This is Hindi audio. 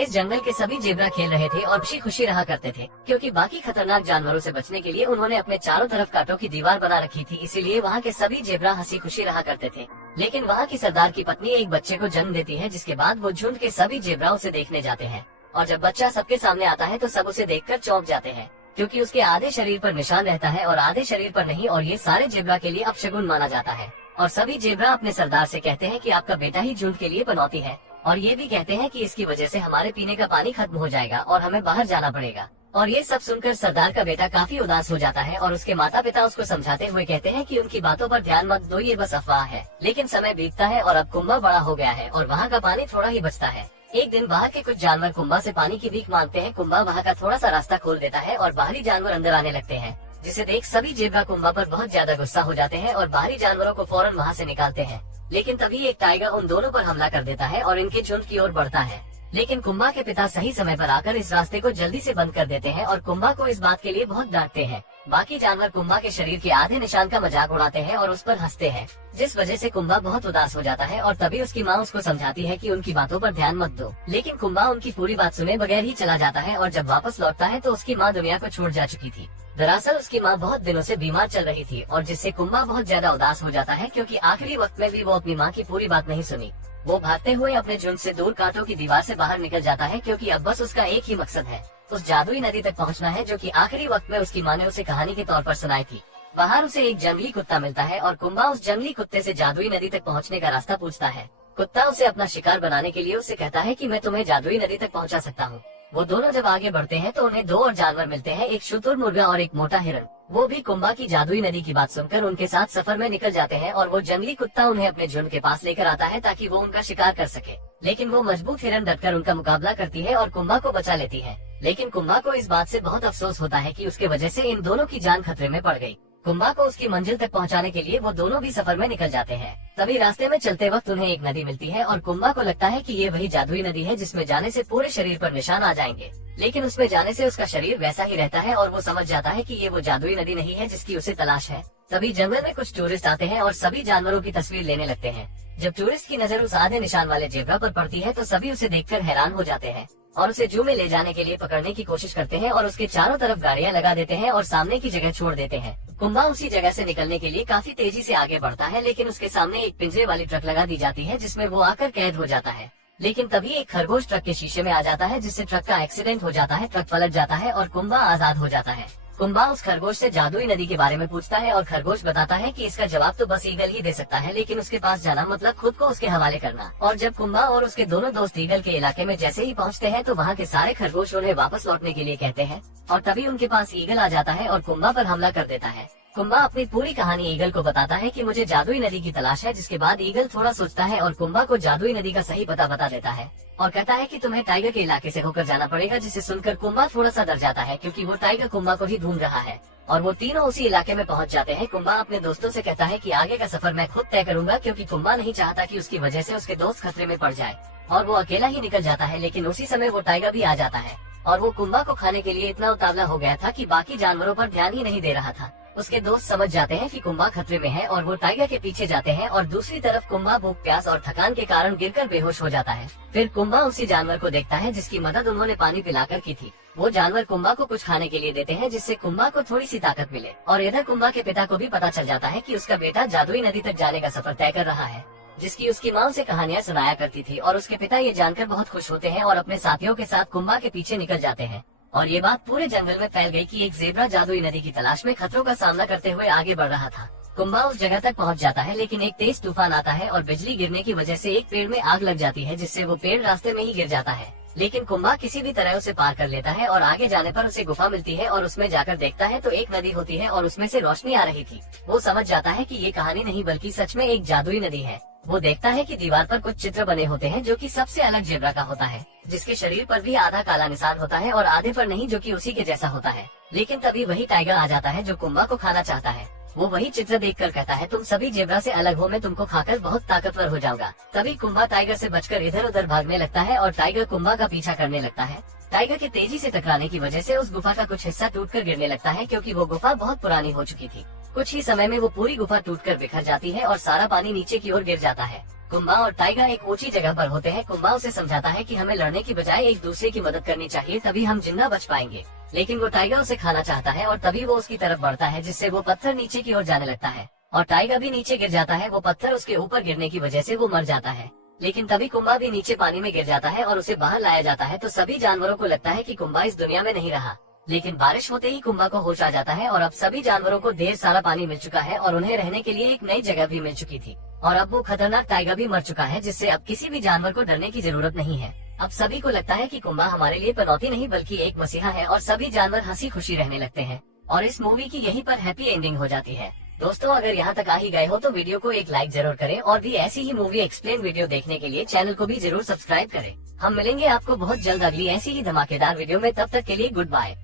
इस जंगल के सभी जेबरा खेल रहे थे और खुशी खुशी रहा करते थे, क्योंकि बाकी खतरनाक जानवरों से बचने के लिए उन्होंने अपने चारों तरफ कांटों की दीवार बना रखी थी, इसीलिए वहाँ के सभी जेबरा हंसी खुशी रहा करते थे। लेकिन वहाँ की सरदार की पत्नी एक बच्चे को जन्म देती है, जिसके बाद वो झुंड के सभी जेबरा उसे देखने जाते हैं। और जब बच्चा सबके सामने आता है तो सब उसे देखकर चौंक जाते हैं, क्योंकि उसके आधे शरीर पर निशान रहता है और आधे शरीर पर नहीं, और ये सारे जेबरा के लिए अपशगुन माना जाता है। और सभी जेबरा अपने सरदार से कहते हैं कि आपका बेटा ही झुंड के लिए पनौती है, और ये भी कहते हैं कि इसकी वजह से हमारे पीने का पानी खत्म हो जाएगा और हमें बाहर जाना पड़ेगा। और ये सब सुनकर सरदार का बेटा काफी उदास हो जाता है और उसके माता पिता उसको समझाते हुए कहते हैं कि उनकी बातों पर ध्यान मत दो, ये बस अफवाह है। लेकिन समय बीतता है और अब कुंभा बड़ा हो गया है और वहाँ का पानी थोड़ा ही बचता है। एक दिन बाहर के कुछ जानवर कुंभा से पानी की भीख मांगते हैं। कुंभा वहाँ का थोड़ा सा रास्ता खोल देता है और बाहरी जानवर अंदर आने लगते हैं, जिसे देख सभी जेबरा कुंभा पर बहुत ज्यादा गुस्सा हो जाते हैं और बाहरी जानवरों को फौरन वहाँ से निकालते हैं। लेकिन तभी एक टाइगर उन दोनों पर हमला कर देता है और इनके झुंड की ओर बढ़ता है। लेकिन कुंभा के पिता सही समय पर आकर इस रास्ते को जल्दी से बंद कर देते हैं और कुंभा को इस बात के लिए बहुत डांटते हैं। बाकी जानवर कुंभा के शरीर के आधे निशान का मजाक उड़ाते हैं और उस पर हंसते हैं, जिस वजह से कुंभा बहुत उदास हो जाता है। और तभी उसकी माँ उसको समझाती है कि उनकी बातों पर ध्यान मत दो। लेकिन कुंभा उनकी पूरी बात सुने बगैर ही चला जाता है और जब वापस लौटता है तो उसकी माँ दुनिया को छोड़ जा चुकी थी। दरअसल उसकी माँ बहुत दिनों से बीमार चल रही थी और जिससे कुंभा बहुत ज्यादा उदास हो जाता है, क्योंकि आखिरी वक्त में भी वो अपनी माँ की पूरी बात नहीं सुनी। वो भागते हुए अपने झुंड से दूर कांटों की दीवार से बाहर निकल जाता है, क्योंकि अब बस उसका एक ही मकसद है, उस जादुई नदी तक पहुंचना है, जो कि आखिरी वक्त में उसकी माँ ने उसे कहानी के तौर पर सुनाई थी। बाहर उसे एक जंगली कुत्ता मिलता है और कुंभा उस जंगली कुत्ते से जादुई नदी तक पहुंचने का रास्ता पूछता है। कुत्ता उसे अपना शिकार बनाने के लिए उससे कहता है कि मैं तुम्हें जादुई नदी तक पहुंचा सकता हूँ। वो दोनों जब आगे बढ़ते हैं तो उन्हें दो और जानवर मिलते हैं, एक शुतुरमुर्गा और एक मोटा हिरण। वो भी कुंभा की जादुई नदी की बात सुनकर उनके साथ सफर में निकल जाते हैं और वो जंगली कुत्ता उन्हें अपने झुंड के पास लेकर आता है ताकि वो उनका शिकार कर सके। लेकिन वो मजबूत हिरण डटकर उनका मुकाबला करती है और कुंभा को बचा लेती है। लेकिन कुंभा को इस बात से बहुत अफसोस होता है कि उसके वजह से इन दोनों की जान खतरे में पड़ गई। कुंभा को उसकी मंजिल तक पहुंचाने के लिए वो दोनों भी सफर में निकल जाते हैं। तभी रास्ते में चलते वक्त उन्हें एक नदी मिलती है और कुंभा को लगता है कि ये वही जादुई नदी है जिसमें जाने से पूरे शरीर पर निशान आ जाएंगे। लेकिन उसमें जाने से उसका शरीर वैसा ही रहता है और वो समझ जाता है कि ये वो जादुई नदी नहीं है जिसकी उसे तलाश है। तभी जंगल में कुछ टूरिस्ट आते हैं और सभी जानवरों की तस्वीर लेने लगते हैं। जब टूरिस्ट की नजर उस आधे निशान वाले जेब्रा पर पड़ती है तो सभी उसे देखकर हैरान हो जाते हैं और उसे जू में ले जाने के लिए पकड़ने की कोशिश करते हैं और उसके चारों तरफ गाड़ियां लगा देते हैं और सामने की जगह छोड़ देते हैं। कुंभा उसी जगह से निकलने के लिए काफी तेजी से आगे बढ़ता है, लेकिन उसके सामने एक पिंजरे वाली ट्रक लगा दी जाती है जिसमें वो आकर कैद हो जाता है। लेकिन तभी एक खरगोश ट्रक के शीशे में आ जाता है, जिससे ट्रक का एक्सीडेंट हो जाता है, ट्रक पलट जाता है और कुंभा आजाद हो जाता है। कुंभा उस खरगोश से जादुई नदी के बारे में पूछता है और खरगोश बताता है कि इसका जवाब तो बस ईगल ही दे सकता है, लेकिन उसके पास जाना मतलब खुद को उसके हवाले करना। और जब कुंभा और उसके दोनों दोस्त ईगल के इलाके में जैसे ही पहुंचते हैं तो वहाँ के सारे खरगोश उन्हें वापस लौटने के लिए कहते हैं और तभी उनके पास ईगल आ जाता है और कुंभा पर हमला कर देता है। कुंभा अपनी पूरी कहानी ईगल को बताता है कि मुझे जादुई नदी की तलाश है, जिसके बाद ईगल थोड़ा सोचता है और कुंभा को जादुई नदी का सही पता बता देता है और कहता है कि तुम्हें टाइगर के इलाके से होकर जाना पड़ेगा, जिसे सुनकर कुंभा थोड़ा सा डर जाता है, क्योंकि वो टाइगर कुंभा को ही ढूंढ रहा है। और वो तीनों उसी इलाके में पहुंच जाते हैं। कुंभा अपने दोस्तों से कहता है कि आगे का सफर मैं खुद तय करूंगा, क्योंकि कुंभा नहीं चाहता कि उसकी वजह से उसके दोस्त खतरे में पड़ जाए और वो अकेला ही निकल जाता है। लेकिन उसी समय वो टाइगर भी आ जाता है और वो कुंभा को खाने के लिए इतना उतावला हो गया था कि बाकी जानवरों पर ध्यान ही नहीं दे रहा था। उसके दोस्त समझ जाते हैं कि कुंभा खतरे में है और वो टाइगर के पीछे जाते हैं और दूसरी तरफ कुंभा भूख प्यास और थकान के कारण गिरकर बेहोश हो जाता है। फिर कुंभा उसी जानवर को देखता है जिसकी मदद उन्होंने पानी पिलाकर की थी। वो जानवर कुंभा को कुछ खाने के लिए देते हैं, जिससे कुंभा को थोड़ी सी ताकत मिले। और इधर कुंभा के पिता को भी पता चल जाता है कि उसका बेटा जादुई नदी तक जाने का सफर तय कर रहा है, जिसकी उसकी माँ उसे कहानियाँ सुनाया करती थी। और उसके पिता ये जानकर बहुत खुश होते हैं और अपने साथियों के साथ कुंभा के पीछे निकल जाते हैं। और ये बात पूरे जंगल में फैल गई कि एक ज़ेब्रा जादुई नदी की तलाश में खतरों का सामना करते हुए आगे बढ़ रहा था। कुंभा उस जगह तक पहुंच जाता है, लेकिन एक तेज तूफान आता है और बिजली गिरने की वजह से एक पेड़ में आग लग जाती है, जिससे वो पेड़ रास्ते में ही गिर जाता है। लेकिन कुंभा किसी भी तरह उसे पार कर लेता है और आगे जाने पर उसे गुफा मिलती है और उसमें जाकर देखता है तो एक नदी होती है और उसमें से रोशनी आ रही थी। वो समझ जाता है कि ये कहानी नहीं बल्कि सच में एक जादुई नदी है। वो देखता है कि दीवार पर कुछ चित्र बने होते हैं जो कि सबसे अलग ज़ेब्रा का होता है, जिसके शरीर पर भी आधा काला निशान होता है और आधे पर नहीं, जो कि उसी के जैसा होता है। लेकिन तभी वही टाइगर आ जाता है जो कुंभा को खाना चाहता है। वो वही चित्र देखकर कहता है तुम सभी ज़ेब्रा से अलग हो, मैं तुमको खाकर बहुत ताकतवर हो जाऊंगा। तभी कुंभा टाइगर से बचकर इधर उधर भागने लगता है और टाइगर कुंभा का पीछा करने लगता है। टाइगर के तेजी से टकराने की वजह से उस गुफा का कुछ हिस्सा टूटकर गिरने लगता है, क्योंकि वो गुफा बहुत पुरानी हो चुकी थी। कुछ ही समय में वो पूरी गुफा टूटकर बिखर जाती है और सारा पानी नीचे की ओर गिर जाता है। कुंबा और टाइगा एक ऊंची जगह पर होते हैं। कुंबा उसे समझाता है कि हमें लड़ने की बजाय एक दूसरे की मदद करनी चाहिए, तभी हम जिंदा बच पाएंगे। लेकिन वो टाइगा उसे खाना चाहता है और तभी वो उसकी तरफ बढ़ता है, जिससे वो पत्थर नीचे की ओर जाने लगता है और टाइगा भी नीचे गिर जाता है। वो पत्थर उसके ऊपर गिरने की वजह से वो मर जाता है। लेकिन तभी कुंबा भी नीचे पानी में गिर जाता है और उसे बाहर लाया जाता है। तो सभी जानवरों को लगता है कि कुंबा इस दुनिया में नहीं रहा। लेकिन बारिश होते ही कुंबा को होश आ जाता है और अब सभी जानवरों को ढेर सारा पानी मिल चुका है और उन्हें रहने के लिए एक नई जगह भी मिल चुकी थी। और अब वो खतरनाक टाइगर भी मर चुका है, जिससे अब किसी भी जानवर को डरने की जरूरत नहीं है। अब सभी को लगता है कि कुंबा हमारे लिए पनौती नहीं बल्कि एक मसीहा है और सभी जानवर हंसी खुशी रहने लगते हैं। और इस मूवी की यहीं पर हैप्पी एंडिंग हो जाती है। दोस्तों, अगर यहाँ तक आ ही गए हो तो वीडियो को एक लाइक जरूर करें और भी ऐसी ही मूवी एक्सप्लेन वीडियो देखने के लिए चैनल को भी जरूर सब्सक्राइब करें। हम मिलेंगे आपको बहुत जल्द अगली ऐसी ही धमाकेदार वीडियो में। तब तक के लिए गुड बाय।